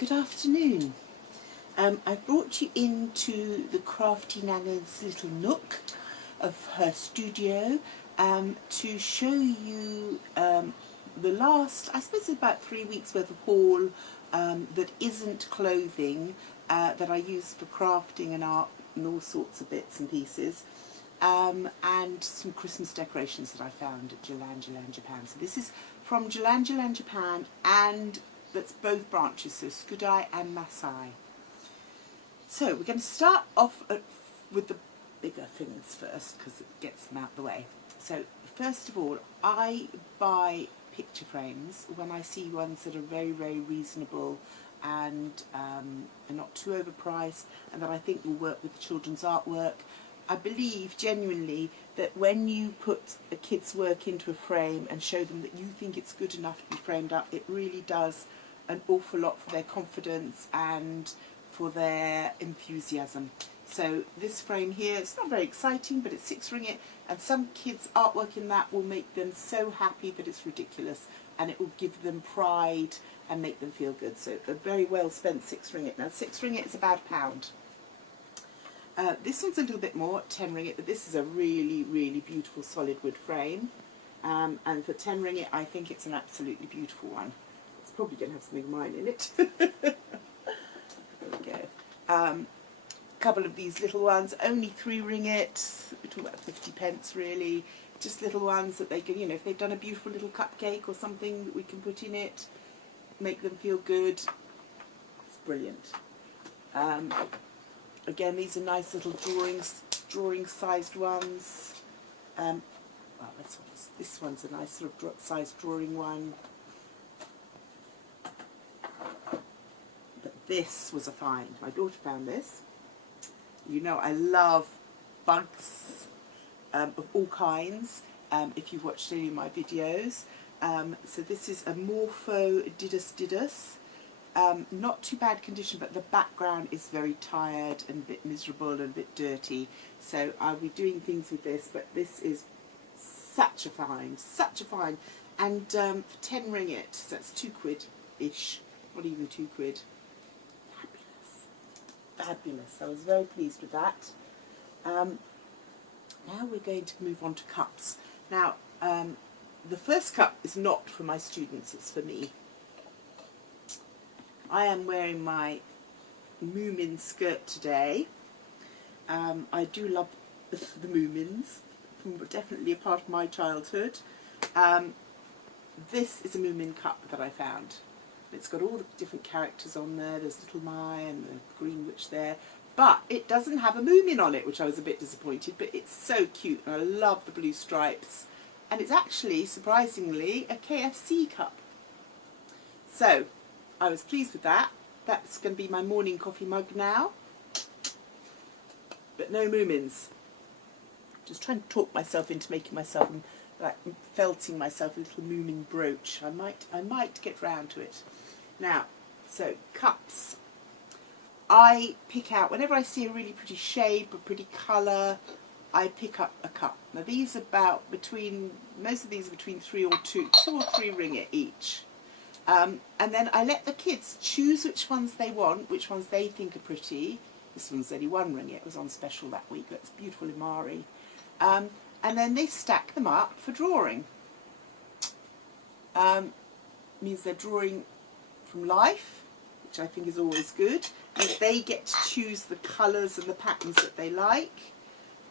Good afternoon. I've brought you into the Crafty Nana's little nook of her studio to show you the last, I suppose, about 3 weeks worth of haul that isn't clothing that I use for crafting and art and all sorts of bits and pieces, and some Christmas decorations that I found at Jalan Jalan Japan. So this is from Jalan Jalan Japan, and that's both branches, so Skudai and Masai. So we're going to start off with the bigger things first because it gets them out the way. So first of all, I buy picture frames when I see ones that are very, very reasonable and are not too overpriced and that I think will work with children's artwork. I believe genuinely that when you put a kid's work into a frame and show them that you think it's good enough to be framed up, it really does an awful lot for their confidence and for their enthusiasm. So this frame here, it's not very exciting, but it's 6 ringgit, and some kids' artwork in that will make them so happy that it's ridiculous, and it will give them pride and make them feel good. So a very well spent 6 ringgit. Now 6 ringgit is about £1. This one's a little bit more, 10 ringgit, but this is a really, really beautiful solid wood frame. And for 10 ringgit, I think it's an absolutely beautiful one. It's probably going to have something of mine in it. There we go. Couple of these little ones, only 3 ringgit, we're talking about 50 pence really. Just little ones that they can, you know, if they've done a beautiful little cupcake or something that we can put in it, make them feel good. It's brilliant. Again, these are nice little drawing-sized ones. Well, this one's a nice sort of sized drawing one. But this was a find. My daughter found this. You know, I love bugs of all kinds, if you've watched any of my videos. So this is a Morpho Didus. Not too bad condition, but the background is very tired and a bit miserable and a bit dirty. So I'll be doing things with this, but this is such a find, such a find. And for 10 ringgit, so that's 2 quid-ish, not even 2 quid. Fabulous. I was very pleased with that. Now we're going to move on to cups. Now, the first cup is not for my students, it's for me. I am wearing my Moomin skirt today. I do love the Moomins, definitely a part of my childhood. This is a Moomin cup that I found. It's got all the different characters on there. There's Little Mai and the Green Witch there. But it doesn't have a Moomin on it, which I was a bit disappointed. But it's so cute, and I love the blue stripes. And it's actually, surprisingly, a KFC cup. So, I was pleased with that. That's going to be my morning coffee mug now. But no Moomins. Just trying to talk myself into making myself, like, felting myself a little Moomin brooch. I might get round to it. Now, so cups. I pick out, whenever I see a really pretty shape, a pretty colour, I pick up a cup. Now these are about most of these are between 2 or 3 ringgit each. And then I let the kids choose which ones they want, which ones they think are pretty. This one's only 1 ringgit, it was on special that week, that's beautiful Imari. And then they stack them up for drawing. Means they're drawing from life, which I think is always good. And they get to choose the colours and the patterns that they like.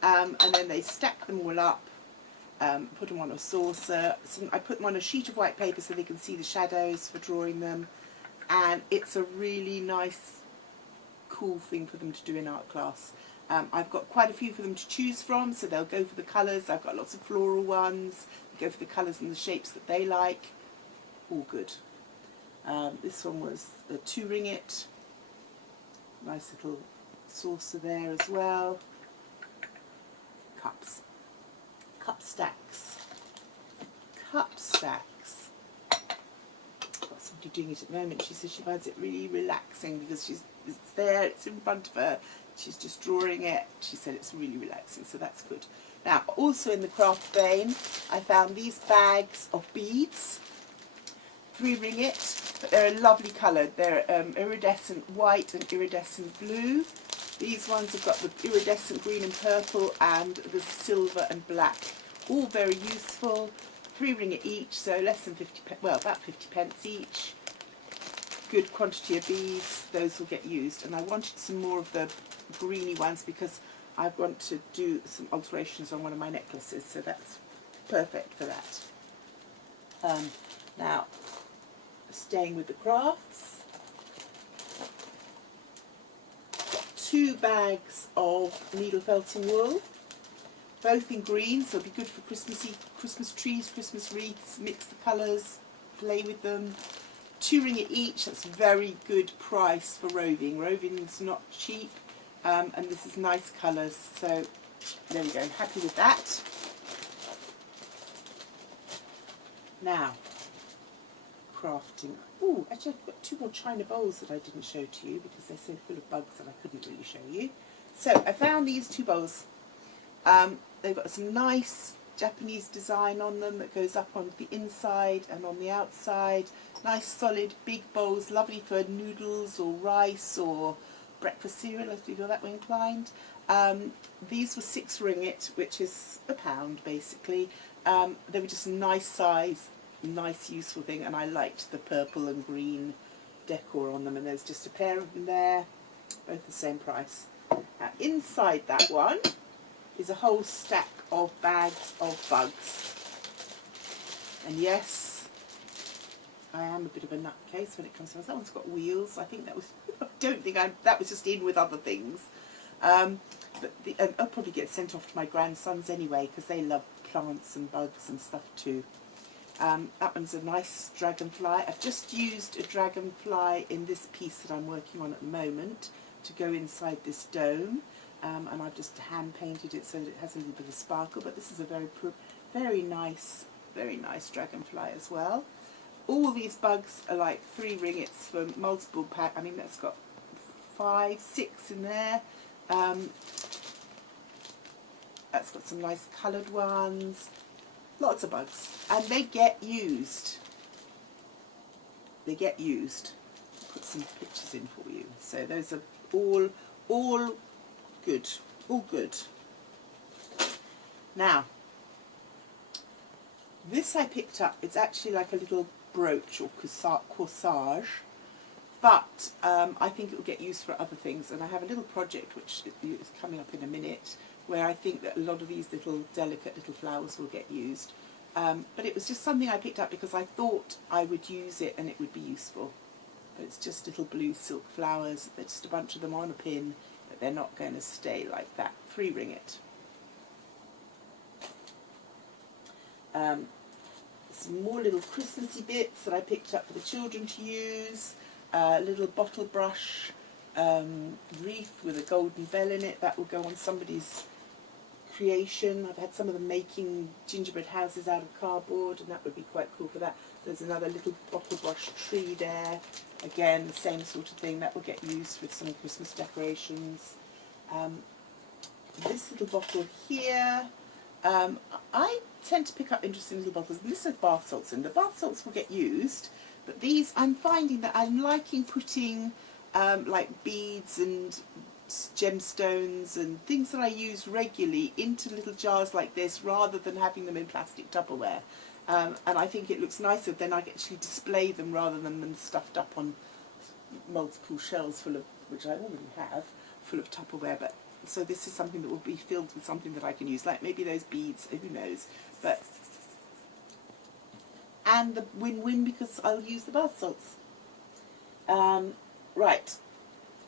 And then they stack them all up, put them on a saucer. I put them on a sheet of white paper so they can see the shadows for drawing them. And it's a really nice, cool thing for them to do in art class. I've got quite a few for them to choose from, so they'll go for the colours. I've got lots of floral ones. They go for the colours and the shapes that they like. All good. This one was a 2 ringgit. Nice little saucer there as well. Cups. Cup stacks. Cup stacks. Got somebody doing it at the moment. She says she finds it really relaxing because it's there, it's in front of her. She's just drawing it. She said it's really relaxing, so that's good. Now, also in the craft vein, I found these bags of beads 3 ringgit, but they're a lovely colour. They're iridescent white and iridescent blue. These ones have got the iridescent green and purple and the silver and black. All very useful. 3 ringgit each, so less than 50 pence, well, about 50 pence each. Good quantity of beads, those will get used. And I wanted some more of the greeny ones because I want to do some alterations on one of my necklaces, so that's perfect for that. Now, staying with the crafts, got 2 bags of needle felting wool, both in green, so it'll be good for Christmas trees, Christmas wreaths. Mix the colours, play with them. 2 ringgit each, that's a very good price for roving. Roving's not cheap, and this is nice colours, so there we go, happy with that. Now, crafting. Oh, actually I've got 2 more china bowls that I didn't show to you because they're so full of bugs that I couldn't really show you. So I found these 2 bowls. They've got some nice Japanese design on them that goes up on the inside and on the outside. Nice solid big bowls, lovely for noodles or rice or breakfast cereal if you're that way inclined. These were 6 ringgit, which is £1 basically. They were just a nice size, nice useful thing, and I liked the purple and green decor on them, and there's just a pair of them there, both the same price. Now inside that one is a whole stack of bags of bugs. And yes, I am a bit of a nutcase when it comes to that. That one's got wheels. I think that was, I don't think that was just in with other things. But I'll probably get sent off to my grandsons anyway because they love plants and bugs and stuff too. That one's a nice dragonfly. I've just used a dragonfly in this piece that I'm working on at the moment to go inside this dome. And I've just hand painted it so that it has a little bit of sparkle, but this is a very nice dragonfly as well. All these bugs are like 3 ringgits for multiple pack. I mean, that's got 5, 6 in there. That's got some nice coloured ones. Lots of bugs, and they get used. They get used. I'll put some pictures in for you. So those are all good, all good. Now, this I picked up. It's actually like a little brooch or corsage, but I think it will get used for other things. And I have a little project which is coming up in a minute, where I think that a lot of these little delicate little flowers will get used. But it was just something I picked up because I thought I would use it and it would be useful. But it's just little blue silk flowers. They're just a bunch of them on a pin. They're not going to stay like that. 3 ringgit. Some more little Christmassy bits that I picked up for the children to use. A little bottle brush wreath with a golden bell in it. That will go on somebody's creation. I've had some of them making gingerbread houses out of cardboard, and that would be quite cool for that. There's another little bottle brush tree there. Again, the same sort of thing. That will get used with some Christmas decorations. This little bottle here, I tend to pick up interesting little bottles, and this has bath salts in. The bath salts will get used, but these, I'm finding that I'm liking putting like beads and gemstones and things that I use regularly into little jars like this, rather than having them in plastic Tupperware. And I think it looks nicer, then I actually display them rather than them stuffed up on multiple shelves full of, which I already have, full of Tupperware. But so this is something that will be filled with something that I can use, like maybe those beads, who knows. But and the win-win, because I'll use the bath salts. Right,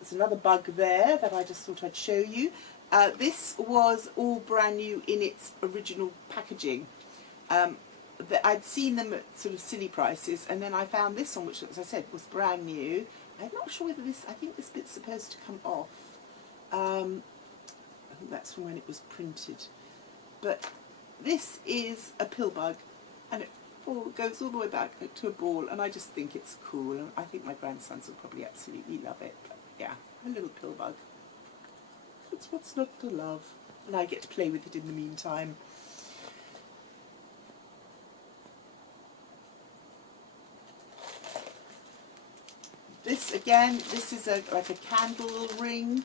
there's another bug there that I just thought I'd show you. This was all brand new in its original packaging. I'd seen them at sort of silly prices, and then I found this one, which, as I said, was brand new. I'm not sure whether this, I think this bit's supposed to come off. I think that's from when it was printed. But this is a pill bug, and it goes all the way back to a ball, and I just think it's cool, and I think my grandsons will probably absolutely love it. But yeah, a little pill bug. It's what's not to love. And I get to play with it in the meantime. This again, this is like a candle ring,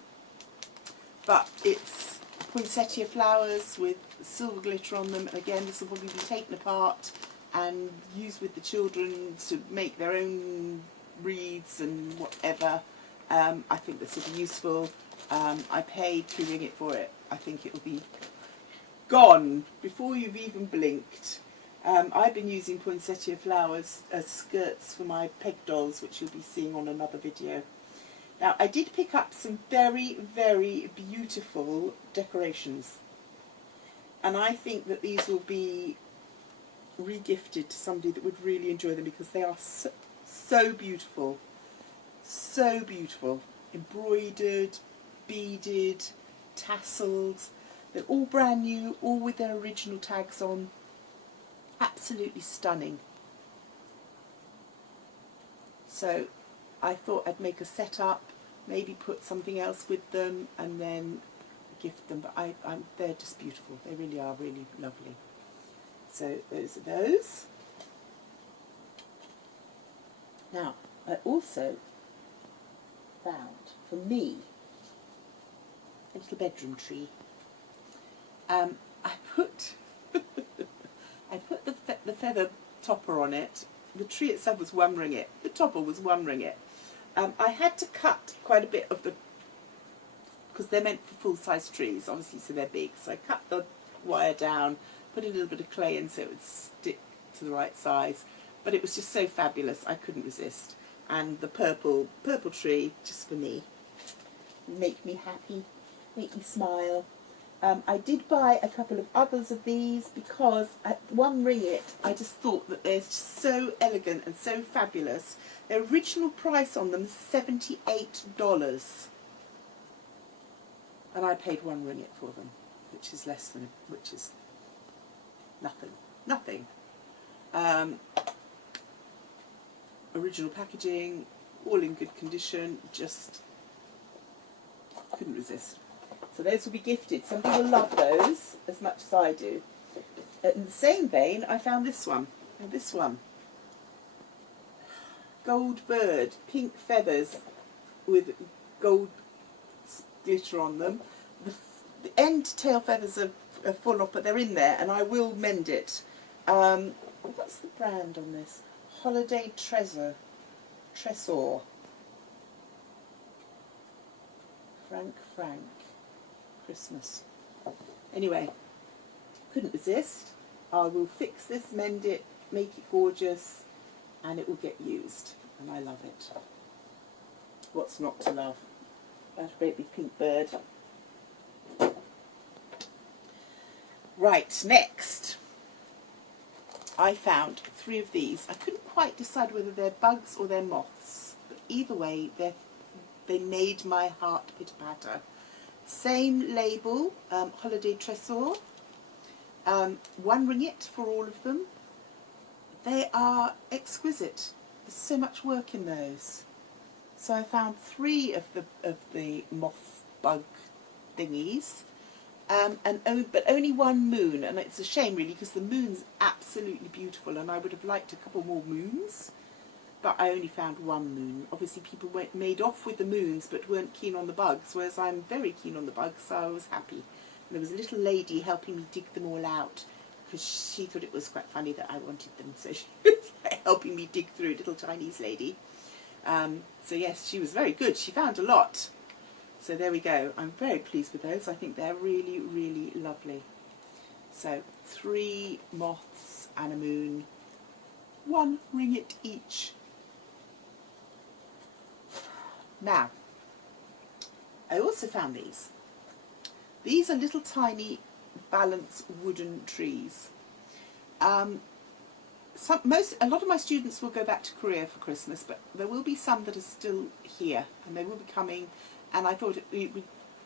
but it's poinsettia flowers with silver glitter on them. And again, this will probably be taken apart and used with the children to make their own wreaths and whatever. I think this will be useful. I paid to ring it for it. I think it will be gone before you've even blinked. I've been using poinsettia flowers as skirts for my peg dolls, which you'll be seeing on another video. Now, I did pick up some very, very beautiful decorations, and I think that these will be re-gifted to somebody that would really enjoy them, because they are so beautiful, so beautiful, embroidered, beaded, tasselled. They're all brand new, all with their original tags on. Absolutely stunning. So I thought I'd make a setup, maybe put something else with them and then gift them, but they're just beautiful. They really are really lovely. So those are those. Now, I also found, for me, a little bedroom tree. I put the feather topper on it. The tree itself was one ringgit. The topper was one ringgit. I had to cut quite a bit of the, because they're meant for full-size trees, obviously, so they're big. So I cut the wire down, put a little bit of clay in so it would stick to the right size. But it was just so fabulous, I couldn't resist. And the purple tree, just for me, make me happy, make me smile. I did buy a couple of others of these because at one ringgit I just thought that they're just so elegant and so fabulous. The original price on them is $78, and I paid one ringgit for them, which is nothing. Original packaging, all in good condition, just couldn't resist. So those will be gifted. Some people love those as much as I do. In the same vein, I found this one. And this one. Gold bird, pink feathers with gold glitter on them. The end tail feathers are full off, but they're in there, and I will mend it. What's the brand on this? Holiday Tresor. Frank. Christmas. Anyway, couldn't resist. I will fix this, mend it, make it gorgeous, and it will get used. And I love it. What's not to love? That great big pink bird. Right, next. I found 3 of these. I couldn't quite decide whether they're bugs or they're moths, but either way, they made my heart pitter-patter. Same label, Holiday Tresor, 1 ringgit for all of them. They are exquisite. There's so much work in those. So I found 3 of the moth bug thingies, but only 1 moon, and it's a shame really, because the moon's absolutely beautiful, and I would have liked a couple more moons. But I only found 1 moon. Obviously people made off with the moons but weren't keen on the bugs, whereas I'm very keen on the bugs, so I was happy. And there was a little lady helping me dig them all out, because she thought it was quite funny that I wanted them, so she was helping me dig through, little Chinese lady. So yes, she was very good. She found a lot. So there we go. I'm very pleased with those. I think they're really, really lovely. So 3 moths and a moon, 1 ringgit each. Now, I also found these. These are little tiny balance wooden trees. A lot of my students will go back to Korea for Christmas, but there will be some that are still here, and they will be coming, and I thought it would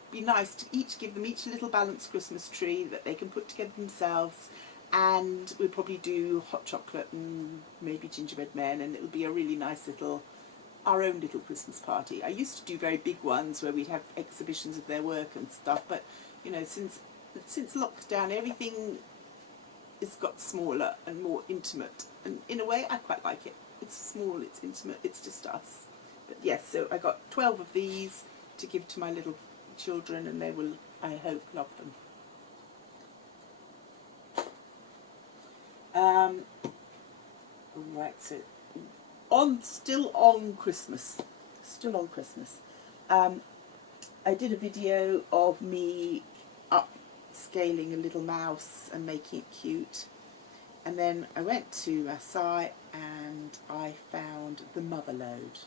be nice to give them each a little balanced Christmas tree that they can put together themselves, and we'll probably do hot chocolate and maybe gingerbread men, and it will be a really nice our own little Christmas party. I used to do very big ones where we'd have exhibitions of their work and stuff, but you know, since lockdown, everything has got smaller and more intimate, and in a way I quite like it. It's small, it's intimate, it's just us, But yes, so I got 12 of these to give to my little children, and they will, I hope, love them. Right, so still on Christmas. I did a video of me upscaling a little mouse and making it cute, and then I went to my site and I found the mother load.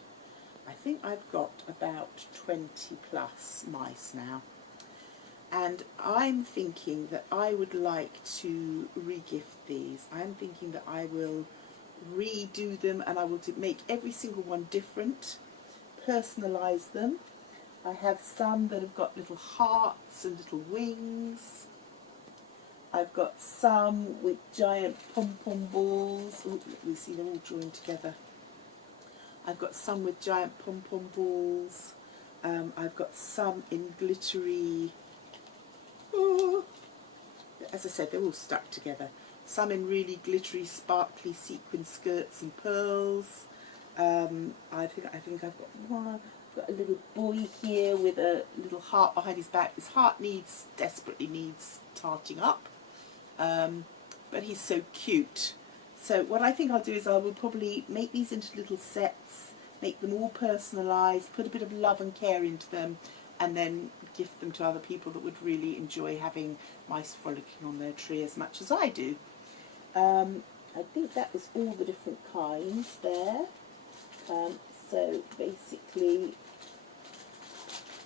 I think I've got about 20 plus mice now, and I'm thinking that I would like to re-gift these. I'm thinking that I will redo them, and I will make every single one different, personalise them. I have some that have got little hearts and little wings. I've got some with giant pom-pom balls. Oh, you see they're all joined together. I've got some with giant pom-pom balls. I've got some in glittery, as I said, they're all stuck together. Some in really glittery, sparkly sequin skirts and pearls. I think I've got one. Got a little boy here with a little heart behind his back. His heart desperately needs tarting up, but he's so cute. So what I think I'll do is I will probably make these into little sets, make them all personalised, put a bit of love and care into them, and then gift them to other people that would really enjoy having mice frolicking on their tree as much as I do. I think that was all the different kinds there. So basically,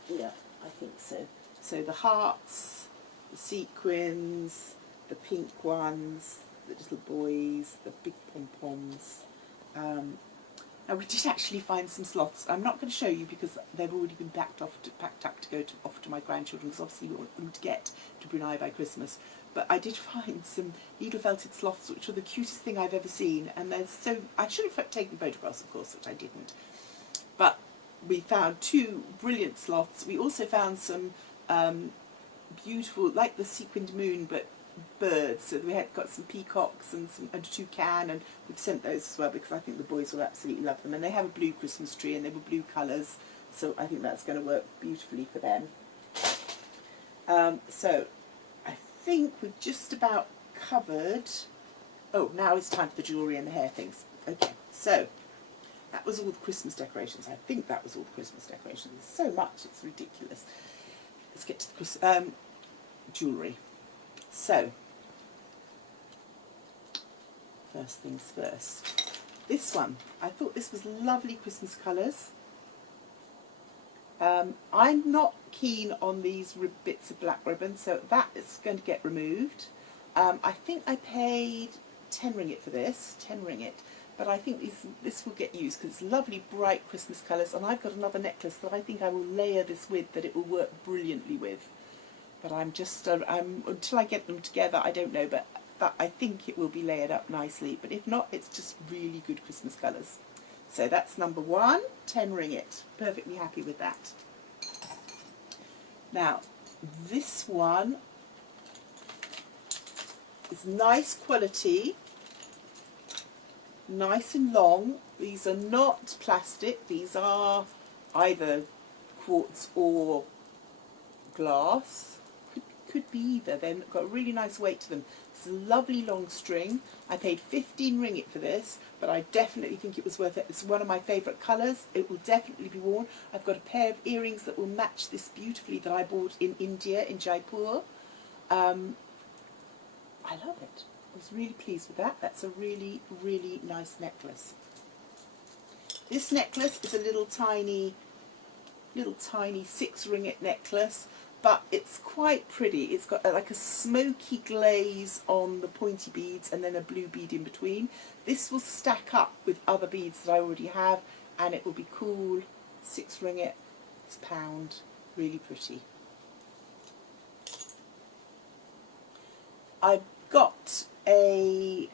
yeah, I think so. So the hearts, the sequins, the pink ones, the little boys, the big pom-poms. Now we did actually find some sloths. I'm not going to show you because they've already been packed up to go off to my grandchildren, because obviously we want them to get to Brunei by Christmas. But I did find some needle-felted sloths, which were the cutest thing I've ever seen, and they're so... I should have taken photographs, of course, which I didn't. But we found 2 brilliant sloths. We also found some beautiful, like the sequined moon, but birds. So we had got some peacocks and a toucan, and we've sent those as well because I think the boys will absolutely love them. And they have a blue Christmas tree, and they were blue colours, so I think that's going to work beautifully for them. So I think we've just about covered. Oh, now it's time for the jewellery and the hair things. Okay, so that was all the Christmas decorations. I think that was all the Christmas decorations. There's so much, it's ridiculous. Let's get to the jewellery. So, first things first. This one, I thought this was lovely Christmas colours. I'm not keen on these bits of black ribbon, so that is going to get removed. I think I paid 10 ringgit for this, 10 ringgit. But I think this will get used because it's lovely bright Christmas colours, and I've got another necklace that I think I will layer this with, that it will work brilliantly with. But I'm just, until I get them together, I don't know, but I think it will be layered up nicely. But if not, it's just really good Christmas colours. So that's number 1, 10 ringgit. Perfectly happy with that. Now, this one is nice quality. Nice and long. These are not plastic, these are either quartz or glass. Could be either. They've got a really nice weight to them. It's a lovely long string. I paid 15 ringgit for this, but I definitely think it was worth it. It's one of my favourite colours. It will definitely be worn. I've got a pair of earrings that will match this beautifully that I bought in India, in Jaipur. I love it. I was really pleased with that. That's a really, really nice necklace. This necklace is a little tiny 6 ringgit necklace, but it's quite pretty. It's got like a smoky glaze on the pointy beads and then a blue bead in between. This will stack up with other beads that I already have, and it will be cool. 6 ringgit, it's a pound, really pretty. I've got another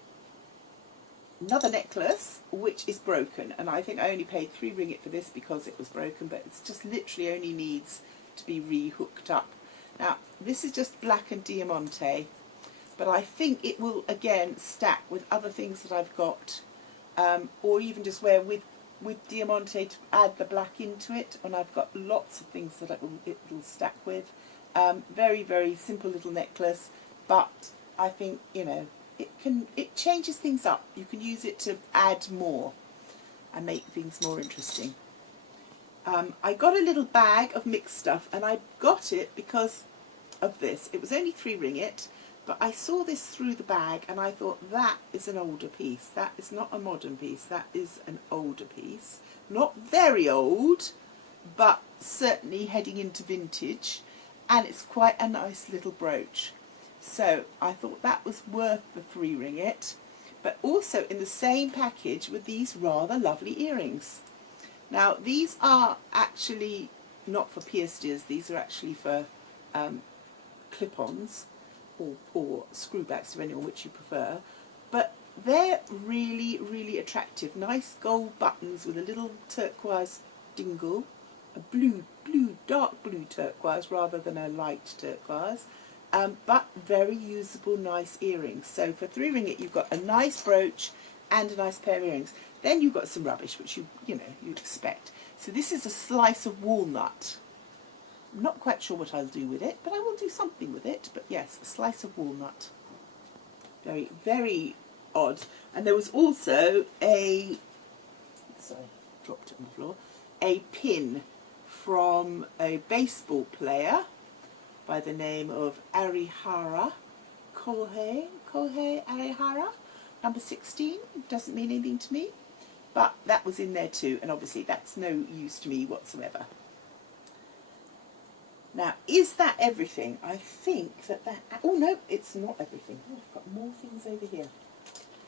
necklace which is broken, and I think I only paid 3 ringgit for this because it was broken, but it's just literally only needs to be re-hooked up. Now this is just black and diamante, but I think it will again stack with other things that I've got, or even just wear with with Diamante to add the black into it, and I've got lots of things that it will stack with. Very, very simple little necklace, but I think, you know, it changes things up. You can use it to add more and make things more interesting. I got a little bag of mixed stuff, and I got it because of this. It was only 3 ringgit, but I saw this through the bag and I thought, that is an older piece. That is not a modern piece. That is an older piece. Not very old, but certainly heading into vintage, and it's quite a nice little brooch. So I thought that was worth the 3 ringgit, but also in the same package with these rather lovely earrings. Now these are actually not for pierced ears, these are actually for clip-ons or screwbacks, depending on which you prefer, but they're really, really attractive. Nice gold buttons with a little turquoise dingle, a dark blue turquoise rather than a light turquoise, but very usable, nice earrings. So for 3 ringgit you've got a nice brooch and a nice pair of earrings. Then you've got some rubbish, which you'd expect. So this is a slice of walnut. I'm not quite sure what I'll do with it, but I will do something with it. But yes, a slice of walnut. Very, very odd. And there was also a, sorry, dropped it on the floor, a pin from a baseball player by the name of Arihara Kohei Arihara, number 16. Doesn't mean anything to me, but that was in there too, and obviously that's no use to me whatsoever. Now, is that everything? I think that, oh no, it's not everything. Oh, I've got more things over here.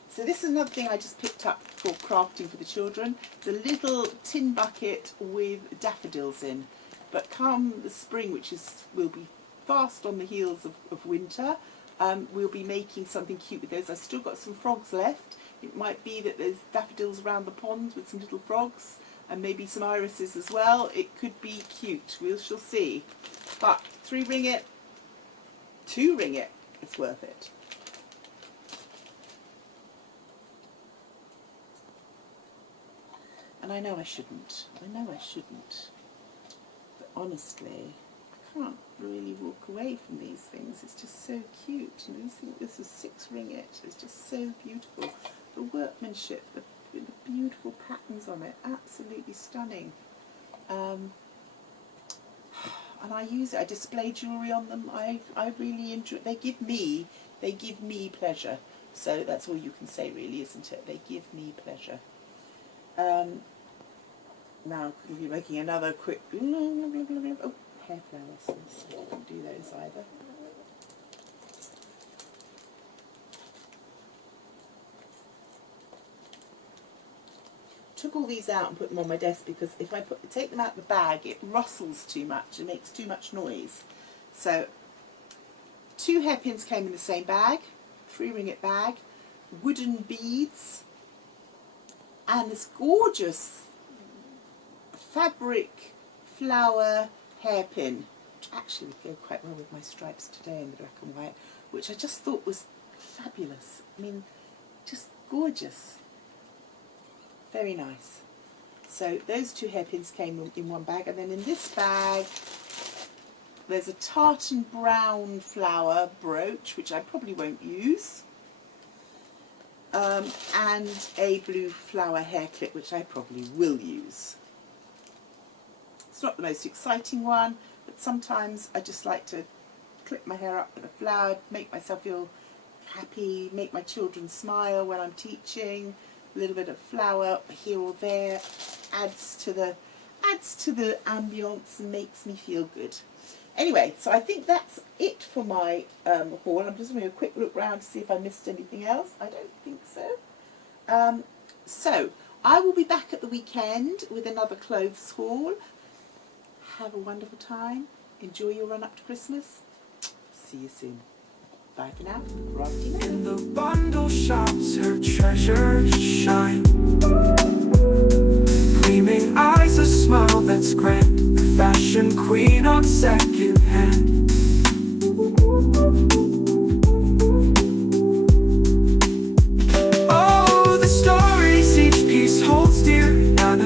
So this is another thing I just picked up for crafting for the children. It's a little tin bucket with daffodils in. But come the spring, which will be fast on the heels of winter, we'll be making something cute with those. I've still got some frogs left. It might be that there's daffodils around the pond with some little frogs, and maybe some irises as well. It could be cute. We shall see. But 3 ringgit, 2 ringgit, it's worth it. And I know I shouldn't. But honestly, I can't really walk away from these things. It's just so cute. And I think this was 6 ringgit. It's just so beautiful. The workmanship, the beautiful patterns on it, absolutely stunning. And I use it. I display jewellery on them. I really enjoy. They give me pleasure. So that's all you can say, really, isn't it? They give me pleasure. Now we'll be making another quick. Oh, hair flowers. I don't do those either. Took all these out and put them on my desk because if I take them out of the bag, it rustles too much. It makes too much noise. So 2 hairpins came in the same bag, 3 ringgit bag, wooden beads, and this gorgeous fabric flower hairpin, which actually would go quite well with my stripes today in the black and white, which I just thought was fabulous. I mean, just gorgeous. Very nice. So those 2 hairpins came in one bag, and then in this bag there's a tartan brown flower brooch, which I probably won't use, and a blue flower hair clip, which I probably will use. It's not the most exciting one, but sometimes I just like to clip my hair up with a flower, make myself feel happy, make my children smile when I'm teaching. A little bit of flower here or there adds to the ambience and makes me feel good. Anyway, so I think that's it for my haul. I'm just having a quick look round to see if I missed anything else. I don't think so. So I will be back at the weekend with another clothes haul. Have a wonderful time. Enjoy your run up to Christmas. See you soon. Bye for now. Crafty now. In the bundle shops, her treasures shine. Gleaming eyes, a smile that's grand. The fashion queen on second hand. Oh, the stories each piece holds dear. None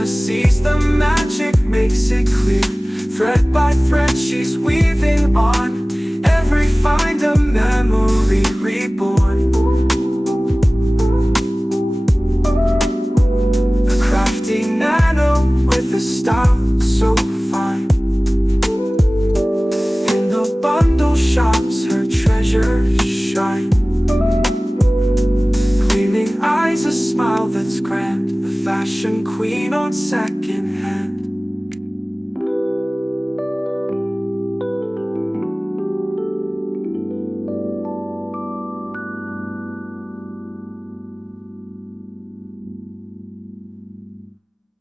Thread by thread she's weaving on, every find a memory reborn. A crafty nano with a style so fine. In the bundle shops her treasures shine. Gleaming eyes, a smile that's grand, the fashion queen on second